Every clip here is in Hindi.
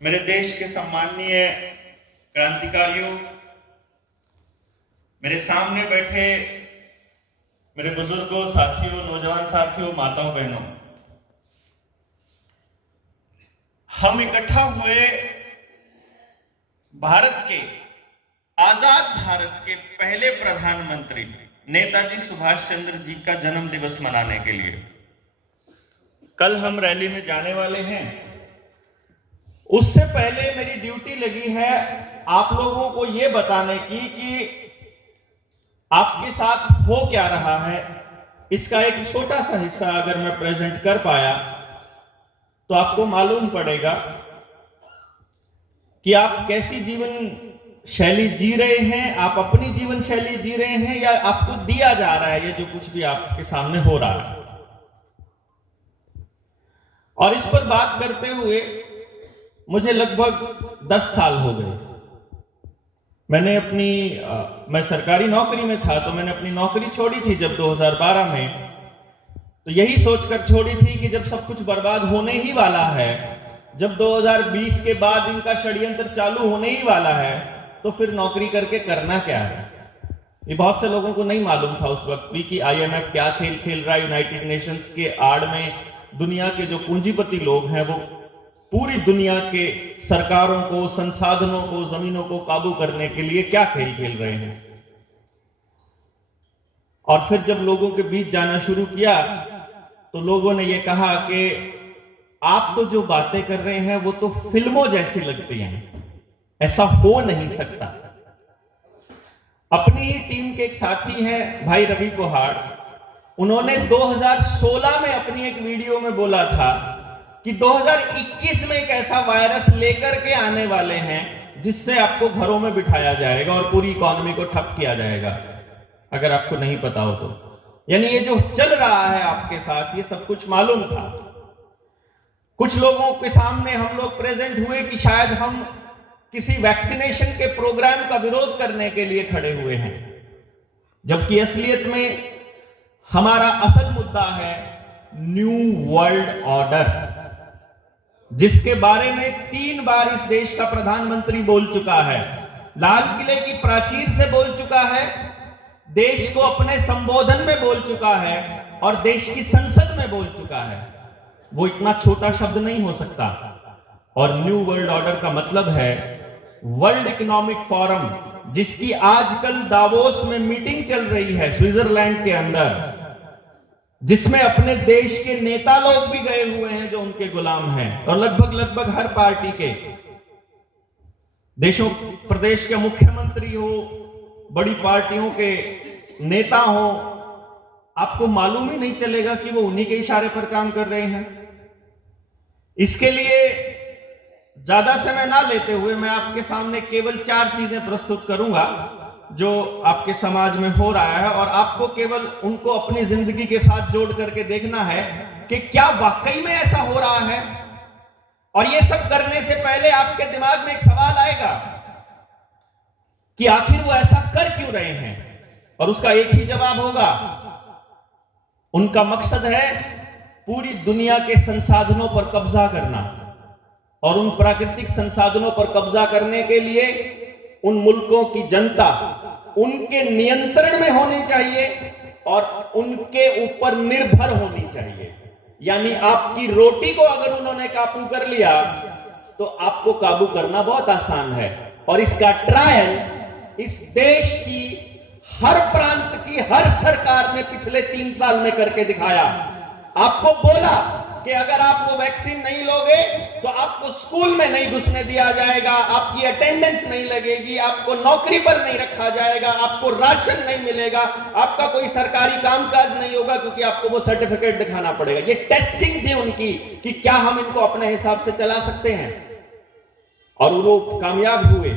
मेरे देश के सम्माननीय क्रांतिकारियों, मेरे सामने बैठे मेरे बुजुर्गों, साथियों, नौजवान साथियों, माताओं, बहनों, हम इकट्ठा हुए भारत के आजाद भारत के पहले प्रधानमंत्री नेताजी सुभाष चंद्र जी का जन्म दिवस मनाने के लिए। कल हम रैली में जाने वाले हैं। उससे पहले मेरी ड्यूटी लगी है आप लोगों को यह बताने की कि आपके साथ हो क्या रहा है। इसका एक छोटा सा हिस्सा अगर मैं प्रेजेंट कर पाया तो आपको मालूम पड़ेगा कि आप कैसी जीवन शैली जी रहे हैं, आप अपनी जीवन शैली जी रहे हैं या आपको दिया जा रहा है ये जो कुछ भी आपके सामने हो रहा है। और इस पर बात करते हुए मुझे लगभग 10 साल हो गए। मैं सरकारी नौकरी में था, तो मैंने अपनी नौकरी छोड़ी थी जब 2012 में, तो यही सोचकर छोड़ी थी कि जब सब कुछ बर्बाद होने ही वाला है, जब 2020 के बाद इनका षड्यंत्र चालू होने ही वाला है, तो फिर नौकरी करके करना क्या है। ये बहुत से लोगों को नहीं मालूम था उस वक्त भी कि आईएमएफ क्या खेल खेल रहा है। यूनाइटेड नेशंस के आड़ में दुनिया के जो पूंजीपति लोग हैं वो पूरी दुनिया के सरकारों को, संसाधनों को, जमीनों को काबू करने के लिए क्या खेल खेल रहे हैं। और फिर जब लोगों के बीच जाना शुरू किया तो लोगों ने ये कहा कि आप तो जो बातें कर रहे हैं वो तो फिल्मों जैसी लगती हैं, ऐसा हो नहीं सकता। अपनी ही टीम के एक साथी हैं भाई रवि कोहाड़, उन्होंने 2016 में अपनी एक वीडियो में बोला था कि 2021 में एक ऐसा वायरस लेकर के आने वाले हैं जिससे आपको घरों में बिठाया जाएगा और पूरी इकोनॉमी को ठप किया जाएगा, अगर आपको नहीं पता हो तो। यानी ये जो चल रहा है आपके साथ, ये सब कुछ मालूम था। कुछ लोगों के सामने हम लोग प्रेजेंट हुए कि शायद हम किसी वैक्सीनेशन के प्रोग्राम का विरोध करने के लिए खड़े हुए हैं, जबकि असलियत में हमारा असल मुद्दा है न्यू वर्ल्ड ऑर्डर, जिसके बारे में 3 बार इस देश का प्रधानमंत्री बोल चुका है। लाल किले की प्राचीर से बोल चुका है, देश को अपने संबोधन में बोल चुका है और देश की संसद में बोल चुका है। वो इतना छोटा शब्द नहीं हो सकता। और न्यू वर्ल्ड ऑर्डर का मतलब है वर्ल्ड इकोनॉमिक फोरम, जिसकी आजकल दावोस में मीटिंग चल रही है स्विट्जरलैंड के अंदर, जिसमें अपने देश के नेता लोग भी गए हुए हैं जो उनके गुलाम हैं, और लगभग हर पार्टी के देशों प्रदेश के मुख्यमंत्री हो, बड़ी पार्टियों के नेता हो, आपको मालूम ही नहीं चलेगा कि वो उन्हीं के इशारे पर काम कर रहे हैं। इसके लिए ज्यादा समय ना लेते हुए मैं आपके सामने केवल 4 चीजें प्रस्तुत करूंगा जो आपके समाज में हो रहा है, और आपको केवल उनको अपनी जिंदगी के साथ जोड़ करके देखना है कि क्या वाकई में ऐसा हो रहा है। और ये सब करने से पहले आपके दिमाग में एक सवाल आएगा कि आखिर वो ऐसा कर क्यों रहे हैं, और उसका एक ही जवाब होगा, उनका मकसद है पूरी दुनिया के संसाधनों पर कब्जा करना, और उन प्राकृतिक संसाधनों पर कब्जा करने के लिए उन मुल्कों की जनता उनके नियंत्रण में होनी चाहिए और उनके ऊपर निर्भर होनी चाहिए। यानी आपकी रोटी को अगर उन्होंने काबू कर लिया तो आपको काबू करना बहुत आसान है। और इसका ट्रायल इस देश की हर प्रांत की हर सरकार ने पिछले 3 साल में करके दिखाया। आपको बोला कि अगर आप वो वैक्सीन नहीं लोगे तो आपको स्कूल में नहीं घुसने दिया जाएगा, आपकी अटेंडेंस नहीं लगेगी, आपको नौकरी पर नहीं रखा जाएगा, आपको राशन नहीं मिलेगा, आपका कोई सरकारी कामकाज नहीं होगा, क्योंकि आपको वो सर्टिफिकेट दिखाना पड़ेगा। ये टेस्टिंग थी उनकी कि क्या हम इनको अपने हिसाब से चला सकते हैं, और वो लोग कामयाब हुए।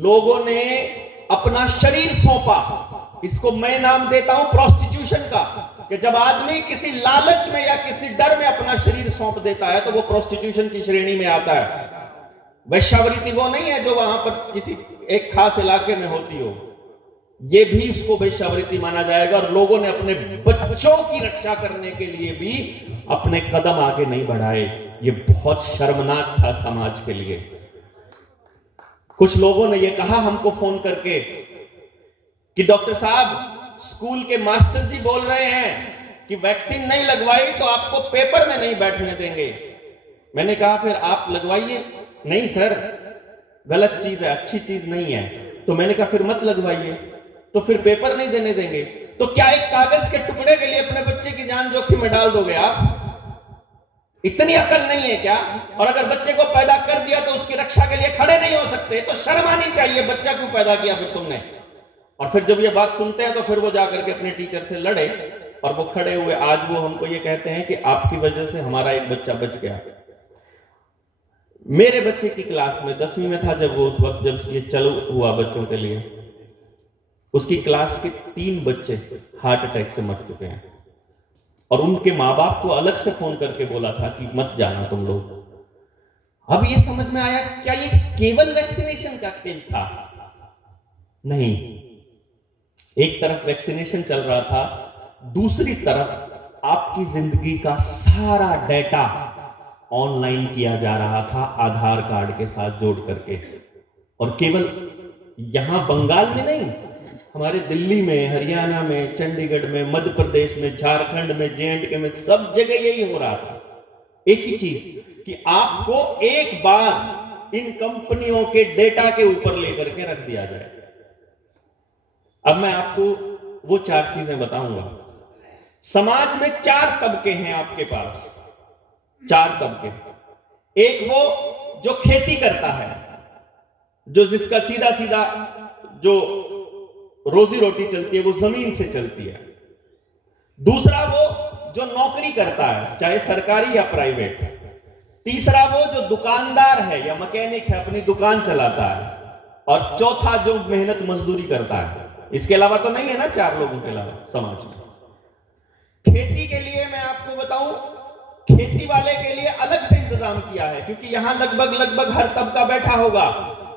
लोगों ने अपना शरीर सौंपा। इसको मैं नाम देता हूं प्रोस्टिट्यूशन का, कि जब आदमी किसी लालच में या किसी डर में अपना शरीर सौंप देता है तो वो प्रोस्टिट्यूशन की श्रेणी में आता है। वैश्यावृत्ति वो नहीं है जो वहां पर किसी एक खास इलाके में होती हो। ये भी उसको वेश्यावृत्ति माना जाएगा। और लोगों ने अपने बच्चों की रक्षा करने के लिए भी अपने कदम आगे नहीं बढ़ाए। ये बहुत शर्मनाक था समाज के लिए। कुछ लोगों ने ये कहा हमको फोन करके कि डॉक्टर साहब, स्कूल के मास्टर जी बोल रहे हैं कि वैक्सीन नहीं लगवाई तो आपको पेपर में नहीं बैठने देंगे। मैंने कहा फिर आप लगवाइए। नहीं सर, गलत चीज है, अच्छी चीज नहीं है। तो मैंने कहा फिर मत लगवाइए। तो फिर पेपर नहीं देने देंगे। तो क्या एक कागज के टुकड़े के लिए अपने बच्चे की जान जोखिम में डाल दोगे आप? इतनी अकल नहीं है क्या? और अगर बच्चे को पैदा कर दिया तो उसकी रक्षा के लिए खड़े नहीं हो सकते? तो शर्म आनी चाहिए, बच्चा क्यों पैदा किया फिर तुमने? और फिर जब ये बात सुनते हैं तो फिर वो जाकर के अपने टीचर से लड़े और वो खड़े हुए आज वो हमको ये कहते हैं कि आपकी वजह से हमारा एक बच्चा बच गया। मेरे बच्चे की क्लास में 10वीं में था जब वो, उस वक्त जब ये चालू हुआ बच्चों के लिए, उसकी क्लास के 3 बच्चे हार्ट अटैक से मर चुके हैं। और उनके मां बाप को अलग से फोन करके बोला था कि मत जाना तुम लोग। अब ये समझ में आया क्या ये केवल वैक्सीनेशन का खेल था? नहीं, एक तरफ वैक्सीनेशन चल रहा था, दूसरी तरफ आपकी जिंदगी का सारा डेटा ऑनलाइन किया जा रहा था आधार कार्ड के साथ जोड़ करके। और केवल यहां बंगाल में नहीं, हमारे दिल्ली में, हरियाणा में, चंडीगढ़ में, मध्य प्रदेश में, झारखंड में, J&K में, सब जगह यही हो रहा था। एक ही चीज कि आपको एक बार इन कंपनियों के डेटा के ऊपर लेकर के रख दिया जाए। अब मैं आपको वो 4 चीजें बताऊंगा। समाज में 4 तबके हैं आपके पास, 4 तबके। एक वो जो खेती करता है, जो जिसका सीधा सीधा जो रोजी रोटी चलती है वो जमीन से चलती है। दूसरा वो जो नौकरी करता है, चाहे सरकारी या प्राइवेट। तीसरा वो जो दुकानदार है या मैकेनिक है, अपनी दुकान चलाता है। और चौथा जो मेहनत मजदूरी करता है। इसके अलावा तो नहीं है ना 4 लोगों के अलावा समाज में। खेती के लिए मैं आपको बताऊं, खेती वाले के लिए अलग से इंतजाम किया है, क्योंकि यहां लगभग हर तबका बैठा होगा।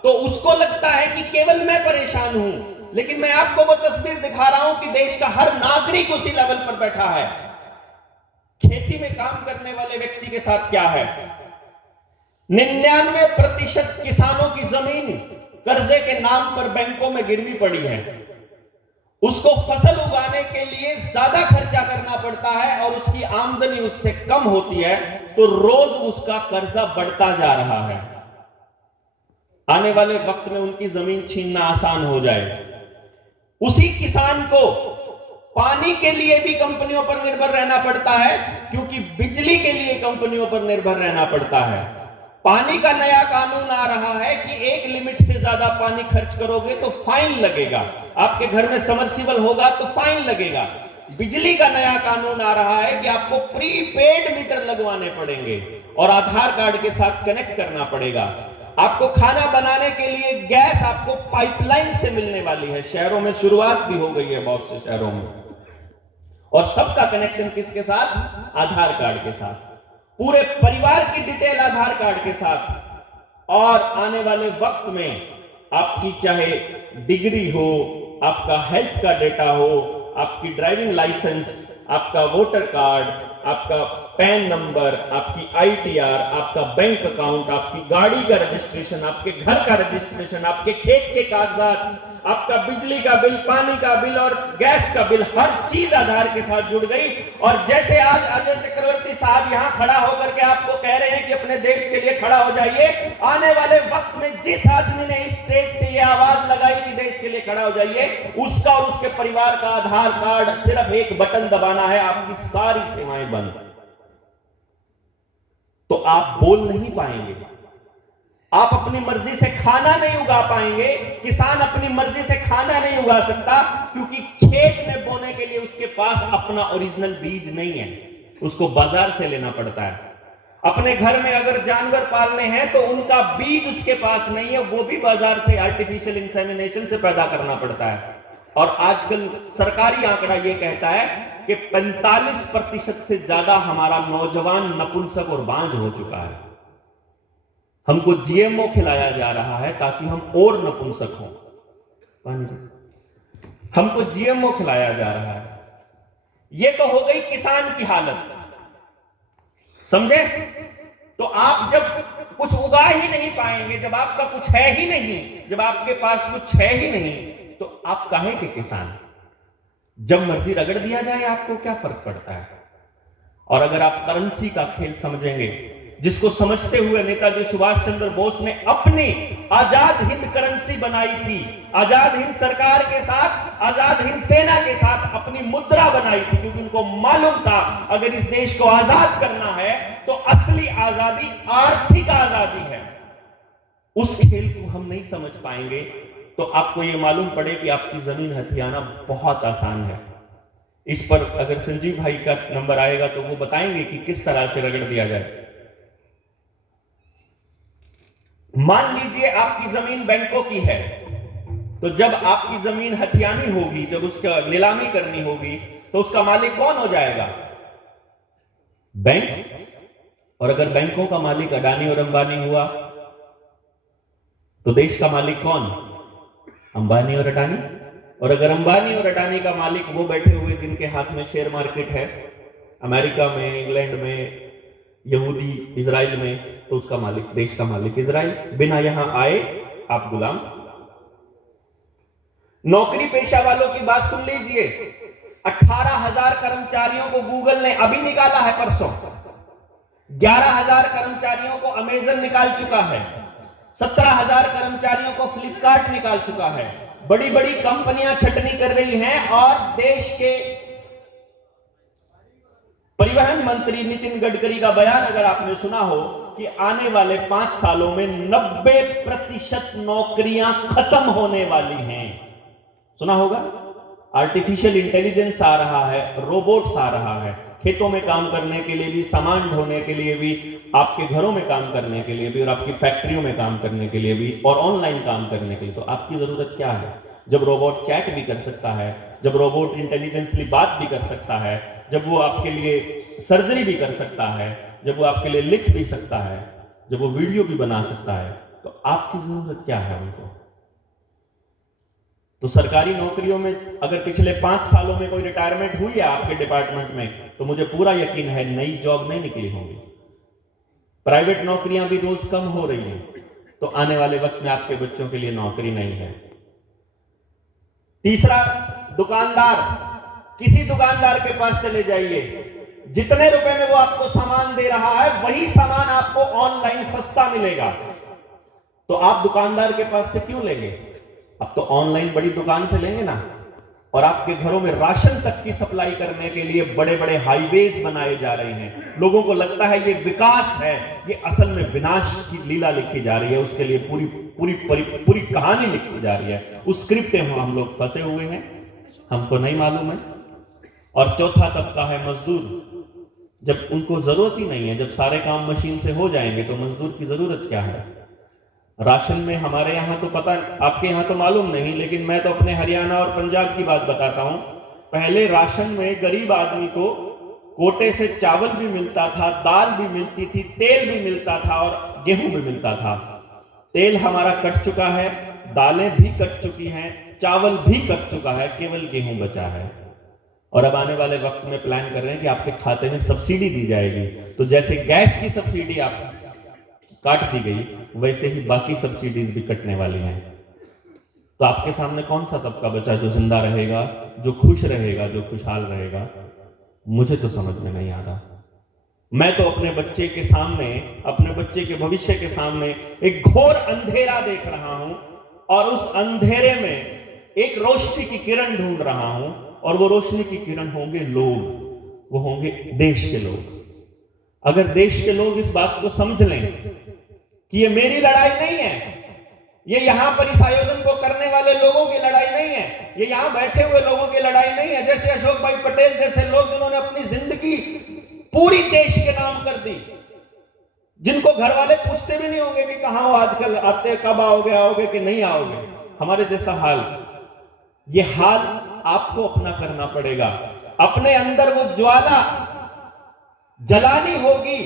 तो उसको लगता है कि केवल मैं परेशान हूं, लेकिन मैं आपको वो तस्वीर दिखा रहा हूं कि देश का हर नागरिक उसी लेवल पर बैठा है। खेती में काम करने वाले व्यक्ति के साथ क्या है? 99% किसानों की जमीन कर्जे के नाम पर बैंकों में गिरवी पड़ी है। उसको फसल उगाने के लिए ज्यादा खर्चा करना पड़ता है और उसकी आमदनी उससे कम होती है, तो रोज उसका कर्जा बढ़ता जा रहा है। आने वाले वक्त में उनकी जमीन छीनना आसान हो जाए। उसी किसान को पानी के लिए भी कंपनियों पर निर्भर रहना पड़ता है, क्योंकि बिजली के लिए कंपनियों पर निर्भर रहना पड़ता है। पानी का नया कानून आ रहा है कि एक लिमिट से ज्यादा पानी खर्च करोगे तो फाइन लगेगा। आपके घर में सबमर्सिबल होगा तो फाइन लगेगा। बिजली का नया कानून आ रहा है कि आपको प्रीपेड मीटर लगवाने पड़ेंगे और आधार कार्ड के साथ कनेक्ट करना पड़ेगा। आपको खाना बनाने के लिए गैस आपको पाइपलाइन से मिलने वाली है। शहरों में शुरुआत भी हो गई है, बहुत से शहरों में। और सबका कनेक्शन किसके साथ? आधार कार्ड के साथ। पूरे परिवार की डिटेल आधार कार्ड के साथ। और आने वाले वक्त में आपकी चाहे डिग्री हो, आपका हेल्थ का डेटा हो, आपकी ड्राइविंग लाइसेंस, आपका वोटर कार्ड, आपका पैन नंबर, आपकी ITR, आपका बैंक अकाउंट, आपकी गाड़ी का रजिस्ट्रेशन, आपके घर का रजिस्ट्रेशन, आपके खेत के कागजात, आपका बिजली का बिल, पानी का बिल और गैस का बिल, हर चीज आधार के साथ जुड़ गई। और जैसे आज अजय चक्रवर्ती साहब यहां खड़ा होकर के आपको कह रहे हैं कि अपने देश के लिए खड़ा हो जाइए, आने वाले वक्त में जिस आदमी ने इस स्टेज से यह आवाज लगाई कि देश के लिए खड़ा हो जाइए, उसका और उसके परिवार का आधार कार्ड सिर्फ एक बटन दबाना है, आपकी सारी सेवाएं बंद। तो आप बोल नहीं पाएंगे, आप अपनी मर्जी से खाना नहीं उगा पाएंगे। किसान अपनी मर्जी से खाना नहीं उगा सकता, क्योंकि खेत में बोने के लिए उसके पास अपना ओरिजिनल बीज नहीं है, उसको बाजार से लेना पड़ता है। अपने घर में अगर जानवर पालने हैं तो उनका बीज उसके पास नहीं है, वो भी बाजार से आर्टिफिशियल इंसेमिनेशन से पैदा करना पड़ता है। और आजकल सरकारी आंकड़ा यह कहता है कि 45% से ज्यादा हमारा नौजवान नपुंसक और बांझ हो चुका है। हमको GMO खिलाया जा रहा है ताकि हम और नपुंसक हों। हमको जीएमओ खिलाया जा रहा है। ये तो हो गई किसान की हालत, समझे? तो आप जब कुछ उगा ही नहीं पाएंगे, जब आपका कुछ है ही नहीं, जब आपके पास कुछ है ही नहीं, तो आप काहे के किसान? जब मर्जी रगड़ दिया जाए आपको क्या फर्क पड़ता है? और अगर आप करेंसी का खेल समझेंगे, जिसको समझते हुए नेताजी सुभाष चंद्र बोस ने अपनी आजाद हिंद करेंसी बनाई थी, आजाद हिंद सरकार के साथ, आजाद हिंद सेना के साथ अपनी मुद्रा बनाई थी, क्योंकि उनको मालूम था अगर इस देश को आजाद करना है तो असली आजादी आर्थिक आजादी है। उस खेल को हम नहीं समझ पाएंगे तो आपको यह मालूम पड़े कि आपकी जमीन हथियाना बहुत आसान है। इस पर अगर संजीव भाई का नंबर आएगा तो वो बताएंगे कि किस तरह से रगड़ दिया जाए। मान लीजिए आपकी जमीन बैंकों की है, तो जब आपकी जमीन हथियानी होगी, जब उसका नीलामी करनी होगी, तो उसका मालिक कौन हो जाएगा? बैंक। और अगर बैंकों का मालिक अडानी और अंबानी हुआ तो देश का मालिक कौन? अंबानी और अडानी। और अगर अंबानी और अडानी का मालिक वो बैठे हुए जिनके हाथ में शेयर मार्केट है, अमेरिका में, इंग्लैंड में, यहूदी इजराइल में, तो उसका मालिक, देश का मालिक इजराइल। बिना यहां आए आप गुलाम। नौकरी पेशा वालों की बात सुन लीजिए। 18,000 कर्मचारियों को गूगल ने अभी निकाला है, परसों 11,000 कर्मचारियों को अमेजन निकाल चुका है, 17,000 कर्मचारियों को फ्लिपकार्ट निकाल चुका है। बड़ी बड़ी कंपनियां छटनी कर रही हैं और देश के परिवहन मंत्री नितिन गडकरी का बयान अगर आपने सुना हो कि आने वाले 5 सालों में 90% नौकरियां खत्म होने वाली हैं, सुना होगा। आर्टिफिशियल इंटेलिजेंस आ रहा है, रोबोट्स आ रहा है, खेतों में काम करने के लिए भी, सामान ढोने के लिए भी, आपके घरों में काम करने के लिए भी, और आपकी फैक्ट्रियों में काम करने के लिए भी, और ऑनलाइन काम करने के लिए। तो आपकी जरूरत क्या है? जब रोबोट चैट भी कर सकता है, जब रोबोट इंटेलिजेंसली बात भी कर सकता है, जब वो आपके लिए सर्जरी भी कर सकता है, जब वो आपके लिए लिख भी सकता है, जब वो वीडियो भी बना सकता है, तो आपकी जरूरत क्या है उनको? तो सरकारी नौकरियों में अगर पिछले 5 सालों में कोई रिटायरमेंट हुई है आपके डिपार्टमेंट में, तो मुझे पूरा यकीन है नई जॉब नहीं निकली होंगी। प्राइवेट नौकरियां भी रोज कम हो रही हैं, तो आने वाले वक्त में आपके बच्चों के लिए नौकरी नहीं है। तीसरा, दुकानदार। किसी दुकानदार के पास चले जाइए, जितने रुपए में वो आपको सामान दे रहा है वही सामान आपको ऑनलाइन सस्ता मिलेगा। तो आप दुकानदार के पास से क्यों लेंगे? अब तो ऑनलाइन बड़ी दुकान से लेंगे ना। और आपके घरों में राशन तक की सप्लाई करने के लिए बड़े बड़े हाईवेज बनाए जा रहे हैं। लोगों को लगता है ये विकास है, ये असल में विनाश की लीला लिखी जा रही है। उसके लिए पूरी कहानी लिखी जा रही है। उस स्क्रिप्ट में हम लोग फंसे हुए हैं, हमको नहीं मालूम है। और चौथा तबका है मजदूर। जब उनको जरूरत ही नहीं है, जब सारे काम मशीन से हो जाएंगे तो मजदूर की जरूरत क्या है? राशन में हमारे यहां तो पता, आपके यहां तो मालूम नहीं, लेकिन मैं तो अपने हरियाणा और पंजाब की बात बताता हूं। पहले राशन में गरीब आदमी को कोटे से चावल भी मिलता था, दाल भी मिलती थी, तेल भी मिलता था और गेहूं भी मिलता था। तेल हमारा कट चुका है, दालें भी कट चुकी हैं, चावल भी कट चुका है, केवल गेहूं बचा है। और अब आने वाले वक्त में प्लान कर रहे हैं कि आपके खाते में सब्सिडी दी जाएगी। तो जैसे गैस की सब्सिडी आप काट दी गई, वैसे ही बाकी सब्सिडीज भी कटने वाली हैं। तो आपके सामने कौन सा तबका बचा जो जिंदा रहेगा, जो खुश रहेगा, जो खुशहाल रहेगा? मुझे तो समझ में नहीं आ रहा। मैं तो अपने बच्चे के सामने, अपने बच्चे के भविष्य के सामने एक घोर अंधेरा देख रहा हूं, और उस अंधेरे में एक रोशनी की किरण ढूंढ रहा हूं। और वो रोशनी की किरण होंगे लोग, वो होंगे देश के लोग। अगर देश के लोग इस बात को समझ लें कि ये मेरी लड़ाई नहीं है, ये यहां पर इस आयोजन को करने वाले लोगों की लड़ाई नहीं है, ये यहां बैठे हुए लोगों की लड़ाई नहीं है। जैसे अशोक भाई पटेल जैसे लोग जिन्होंने अपनी जिंदगी पूरी देश के नाम कर दी, जिनको घर वाले पूछते भी नहीं होंगे कि कहां हो आजकल, आते कब आओगे कि नहीं आओगे, हमारे जैसा हाल। ये हाल आपको अपना करना पड़ेगा। अपने अंदर वो ज्वाला जलानी होगी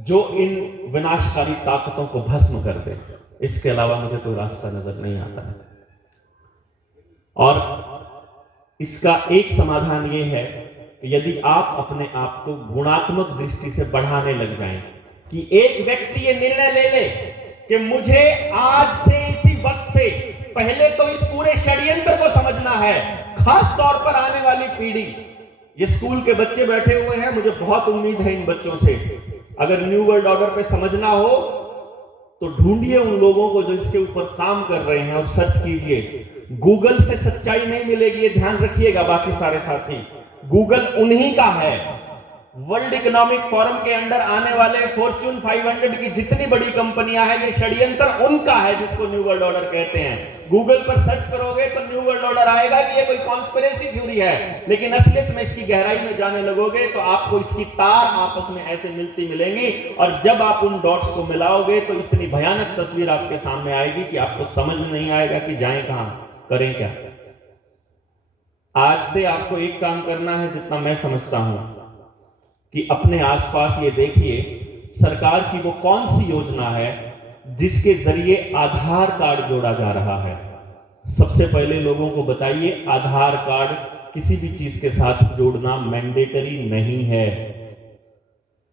जो इन विनाशकारी ताकतों को भस्म कर दे। इसके अलावा मुझे कोई रास्ता नजर नहीं आता है। और इसका एक समाधान ये है कि यदि आप अपने आप को गुणात्मक दृष्टि से बढ़ाने लग जाएं, कि एक व्यक्ति ये निर्णय ले ले कि मुझे आज से इसी वक्त से पहले तो इस पूरे षड्यंत्र को समझना है, खास तौर पर आने वाली पीढ़ी। ये स्कूल के बच्चे बैठे हुए हैं, मुझे बहुत उम्मीद है इन बच्चों से। अगर न्यू वर्ल्ड ऑर्डर पे समझना हो तो ढूंढिए उन लोगों को जो इसके ऊपर काम कर रहे हैं और सर्च कीजिए। गूगल से सच्चाई नहीं मिलेगी, ये ध्यान रखिएगा बाकी सारे साथी। गूगल उन्हीं का है। वर्ल्ड इकोनॉमिक फोरम के अंडर आने वाले फॉर्च्यून 500 की जितनी बड़ी कंपनियां हैं, ये षड्यंत्र उनका है जिसको न्यू वर्ल्ड ऑर्डर कहते हैं। गूगल पर सर्च करोगे तो न्यू वर्ल्ड ऑर्डर आएगा कि ये कोई कॉन्स्पिरेसी थ्योरी है, लेकिन असलियत में इसकी गहराई में जाने लगोगे तो आपको इसकी तार आपस में ऐसे मिलती मिलेंगी, और जब आप उन डॉट्स को मिलाओगे तो इतनी भयानक तस्वीर आपके सामने आएगी कि आपको समझ में नहीं आएगा कि जाएं कहां, करें क्या। आज से आपको एक काम करना है, जितना मैं समझता हूं, कि अपने आसपास ये देखिए सरकार की वो कौन सी योजना है जिसके जरिए आधार कार्ड जोड़ा जा रहा है। सबसे पहले लोगों को बताइए, आधार कार्ड किसी भी चीज के साथ जोड़ना मैंडेटरी नहीं है,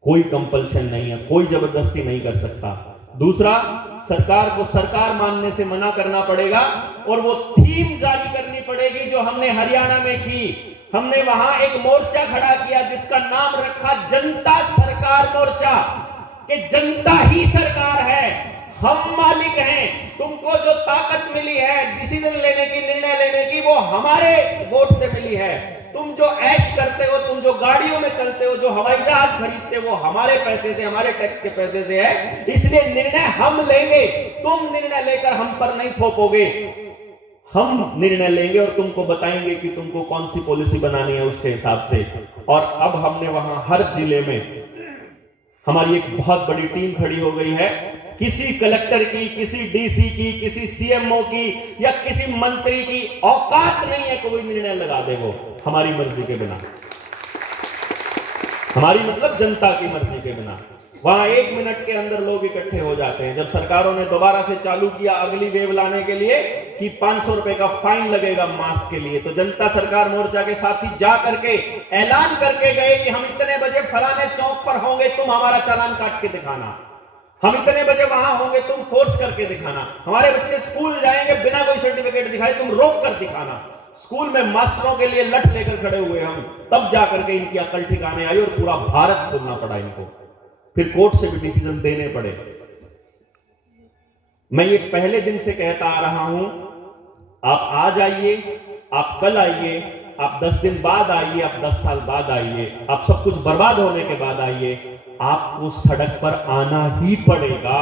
कोई कंपल्शन नहीं है, कोई जबरदस्ती नहीं कर सकता। दूसरा, सरकार को सरकार मानने से मना करना पड़ेगा और वो थीम जारी करनी पड़ेगी जो हमने हरियाणा में की। हमने वहां एक मोर्चा खड़ा किया जिसका नाम रखा जनता सरकार मोर्चा, कि जनता ही सरकार है, हम मालिक हैं, तुमको जो ताकत मिली है डिसीजन लेने की, निर्णय लेने की, वो हमारे वोट से मिली है। तुम जो ऐश करते हो, तुम जो गाड़ियों में चलते हो, जो हवाई जहाज खरीदते हो, वो हमारे पैसे से, हमारे टैक्स के पैसे से है, इसलिए निर्णय हम लेंगे। तुम निर्णय लेकर हम पर नहीं थोपोगे, हम निर्णय लेंगे और तुमको बताएंगे कि तुमको कौन सी पॉलिसी बनानी है उसके हिसाब से। और अब हमने वहां हर जिले में हमारी एक बहुत बड़ी टीम खड़ी हो गई है। किसी कलेक्टर की, किसी डीसी की, किसी सीएमओ की या किसी मंत्री की औकात नहीं है कोई निर्णय लगा दे वो हमारी मर्जी के बिना, हमारी मतलब जनता की मर्जी के बिना। वहां 1 मिनट के अंदर लोग इकट्ठे हो जाते हैं। जब सरकारों ने दोबारा से चालू किया अगली वेव लाने के लिए कि 500 रुपए का फाइन लगेगा मास्क के लिए, तो जनता सरकार मोर्चा के साथी जा करके ऐलान करके गए कि हम इतने बजे फलाने चौक पर होंगे, तुम हमारा चालान काट के दिखाना, हम इतने बजे वहां होंगे, तुम फोर्स करके दिखाना, हमारे बच्चे स्कूल जाएंगे बिना कोई सर्टिफिकेट दिखाए, तुम रोक कर दिखाना। स्कूल में मास्टरों के लिए लठ लेकर खड़े हुए हम, तब जाकर के इनकी अकल ठिकाने आई और पूरा भारत खोलना पड़ा इनको, फिर कोर्ट से भी डिसीजन देने पड़े। मैं ये पहले दिन से कहता आ रहा हूं, आप आज आइए, आप कल आइए, आप 10 दिन बाद आइए, आप 10 साल बाद आइए, आप सब कुछ बर्बाद होने के बाद आइए, आपको सड़क पर आना ही पड़ेगा।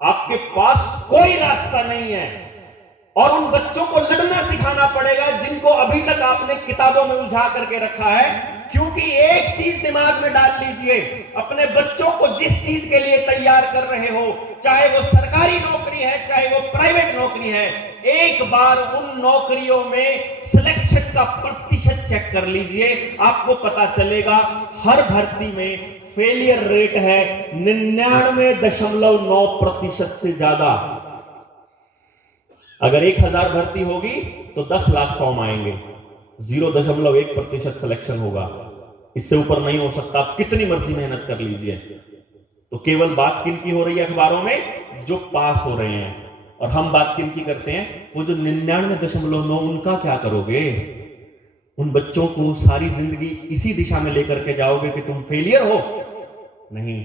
आपके पास कोई रास्ता नहीं है और उन बच्चों को लड़ना सिखाना पड़ेगा जिनको अभी तक आपने किताबों में उलझा करके रखा है। क्योंकि एक चीज दिमाग में डाल लीजिए, अपने बच्चों को जिस चीज के लिए तैयार कर रहे हो, चाहे वो सरकारी नौकरी है, चाहे वो प्राइवेट नौकरी है, एक बार उन नौकरियों में सिलेक्शन का प्रतिशत चेक कर लीजिए, आपको पता चलेगा हर भर्ती में फेलियर रेट है 99.9% से ज्यादा। अगर 1000 भर्ती होगी तो 10 लाख फॉर्म आएंगे, 0.1% सिलेक्शन होगा, इससे ऊपर नहीं हो सकता। आप कितनी मर्जी मेहनत कर लीजिए। तो केवल बात किन की हो रही है अखबारों में? जो पास हो रहे हैं। और हम बात किन की करते हैं? वो जो 99.9, उनका क्या करोगे? उन बच्चों को सारी जिंदगी इसी दिशा में लेकर के जाओगे कि तुम फेलियर हो? नहीं,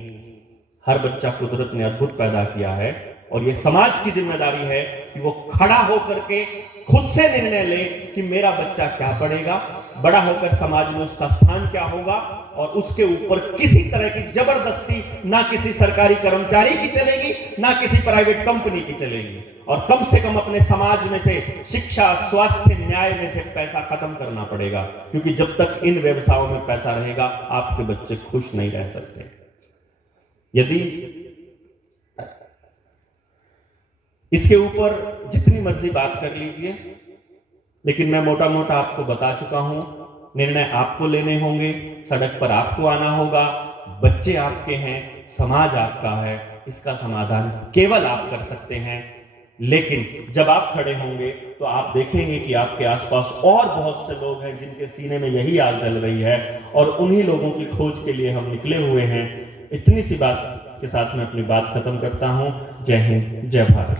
हर बच्चा कुदरत ने अद्भुत पैदा किया है और ये समाज की जिम्मेदारी है कि वो खड़ा होकर के खुद से निर्णय ले कि मेरा बच्चा क्या पढ़ेगा, बड़ा होकर समाज में उसका स्थान क्या होगा, और उसके ऊपर किसी तरह की जबरदस्ती ना किसी सरकारी कर्मचारी की चलेगी, ना किसी प्राइवेट कंपनी की चलेगी। और कम से कम अपने समाज में से शिक्षा, स्वास्थ्य, न्याय में से पैसा खत्म करना पड़ेगा, क्योंकि जब तक इन व्यवसायों में पैसा रहेगा आपके बच्चे खुश नहीं रह सकते। यदि इसके ऊपर जितनी मर्जी बात कर लीजिए, लेकिन मैं मोटा मोटा आपको बता चुका हूं, निर्णय आपको लेने होंगे, सड़क पर आपको आना होगा, बच्चे आपके हैं, समाज आपका है, इसका समाधान केवल आप कर सकते हैं। लेकिन जब आप खड़े होंगे तो तो आप देखेंगे कि आपके आसपास और बहुत से लोग हैं जिनके सीने में यही आग जल रही है, और उन्हीं लोगों की खोज के लिए हम निकले हुए हैं। इतनी सी बात के साथ मैं अपनी बात खत्म करता हूं। जय हिंद, जय भारत।